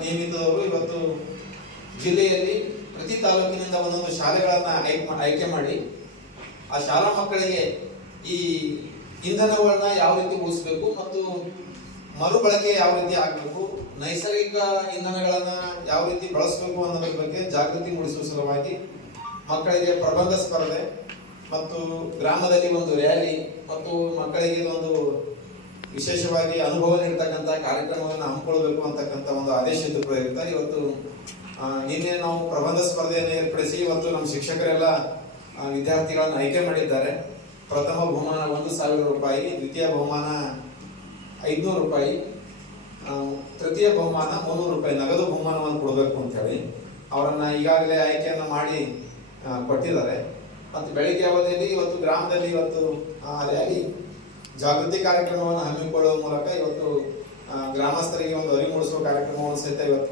ನೇಮಿತದವರು ಇವತ್ತು ಜಿಲ್ಲೆಯಲ್ಲಿ ಪ್ರತಿ ತಾಲೂಕಿನಿಂದ ಒಂದೊಂದು ಶಾಲೆಗಳನ್ನು ಆಯ್ಕೆ ಮಾಡಿ ಆ ಶಾಲಾ ಮಕ್ಕಳಿಗೆ ಈ ಇಂಧನಗಳನ್ನ ಯಾವ ರೀತಿ ಉಳಿಸ್ಬೇಕು ಮತ್ತು ಮರುಬಳಕೆ ಯಾವ ರೀತಿ ಆಗಬೇಕು, ನೈಸರ್ಗಿಕ ಇಂಧನಗಳನ್ನ ಯಾವ ರೀತಿ ಬಳಸಬೇಕು ಅನ್ನೋದ್ರ ಬಗ್ಗೆ ಜಾಗೃತಿ ಮೂಡಿಸುವ ಸಲುವಾಗಿ ಮಕ್ಕಳಿಗೆ ಪ್ರಬಂಧ ಸ್ಪರ್ಧೆ ಮತ್ತು ಗ್ರಾಮದಲ್ಲಿ ಒಂದು ರ್ಯಾಲಿ ಮತ್ತು ಮಕ್ಕಳಿಗೆ ಒಂದು ವಿಶೇಷವಾಗಿ ಅನುಭವ ನೀಡ್ತಕ್ಕಂಥ ಕಾರ್ಯಕ್ರಮವನ್ನು ಹಮ್ಮಿಕೊಳ್ಬೇಕು ಅಂತಕ್ಕಂಥ ಒಂದು ಆದೇಶದ ಪ್ರಯುಕ್ತ. ಇವತ್ತು ನಿನ್ನೆ ನಾವು ಪ್ರಬಂಧ ಸ್ಪರ್ಧೆಯನ್ನು ಏರ್ಪಡಿಸಿ ಇವತ್ತು ನಮ್ಮ ಶಿಕ್ಷಕರೆಲ್ಲ ವಿದ್ಯಾರ್ಥಿಗಳನ್ನು ಆಯ್ಕೆ ಮಾಡಿದ್ದಾರೆ. ಪ್ರಥಮ ಬಹುಮಾನ ಒಂದು ಸಾವಿರ ರೂಪಾಯಿ, ದ್ವಿತೀಯ ಬಹುಮಾನ ಐದುನೂರು ರೂಪಾಯಿ ತೃತೀಯ ಬಹುಮಾನ ಮುನ್ನೂರು ರೂಪಾಯಿ ನಗದು ಬಹುಮಾನವನ್ನು ಕೊಡಬೇಕು ಅಂತ ಹೇಳಿ ಅವರನ್ನ ಈಗಾಗಲೇ ಆಯ್ಕೆಯನ್ನು ಮಾಡಿ ಕೊಟ್ಟಿದ್ದಾರೆ. ಮತ್ತು ಬೆಳಿಗ್ಗೆ ಅವಧಿಯಲ್ಲಿ ಇವತ್ತು ಗ್ರಾಮದಲ್ಲಿ ಇವತ್ತು ರ್ಯಾಲಿ ಜಾಗೃತಿ ಕಾರ್ಯಕ್ರಮವನ್ನು ಹಮ್ಮಿಕೊಳ್ಳುವ ಮೂಲಕ ಇವತ್ತು ಗ್ರಾಮಸ್ಥರಿಗೆ ಒಂದು ಅರಿವು ಮೂಡಿಸುವ ಕಾರ್ಯಕ್ರಮವನ್ನು ಸಹಿತ ಇವತ್ತು